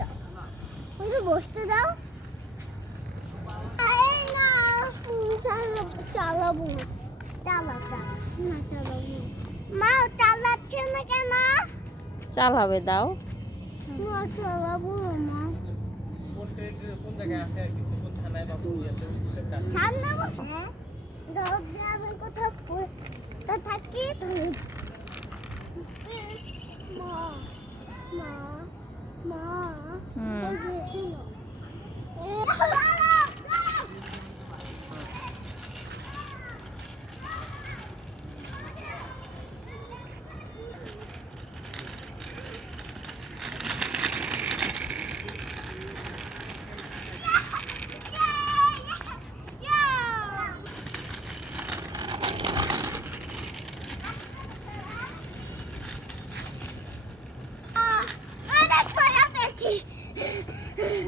দাও, ওই বসতে দাও। এই না চালাবো চালাতা না চালাবো। মা চালাচ্ছে না কেন? চালাবে দাও। মা চালাবো মা। কোন জায়গায় আছে আর কিছু কোন থানায় বা কোন ইয়াতে সামনে বসে দব যাবে কোথাও তা থাকি মা মা মা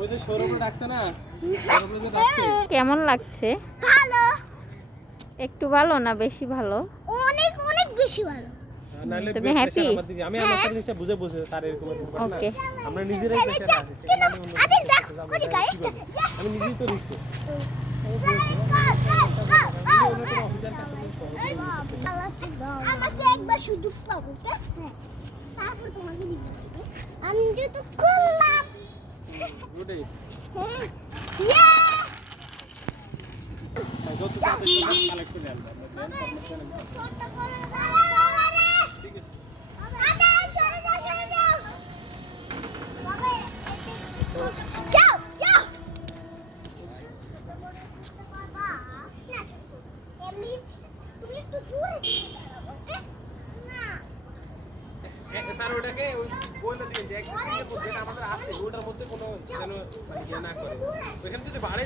ওই যে শোরুমে রাখছে না, শোরুমে যে রাখছে কেমন লাগছে? ভালো, একটু ভালো না বেশি ভালো? অনেক অনেক বেশি ভালো। নালে তুমি happy? আমি আমার জিনিসটা বুঝে তার এরকম না ওকে। আমরা নিজেরাই প্রেশারে আছি। আদিল দেখো কোন গাড়িটা আমি নিজেই তো রিস্ক। আমাকে একবার শুধু পাবো, হ্যাঁ তারপর তোমাকে দিতে হবে। আমি যেহেতু খুললাম ওটাই হ্যাঁ ইয়া যত তাড়াতাড়ি কালেক্ট করে আনবা ঠিক আছে। যাও যাও এমনি তুমি একটু দূরে না স্যার ওটাকে ওই বলে দিন যে একদম আমাদের আছে ওটার মধ্যে কোনো যেন মানে ইয়ে না করে ওখানে যদি বাড়ে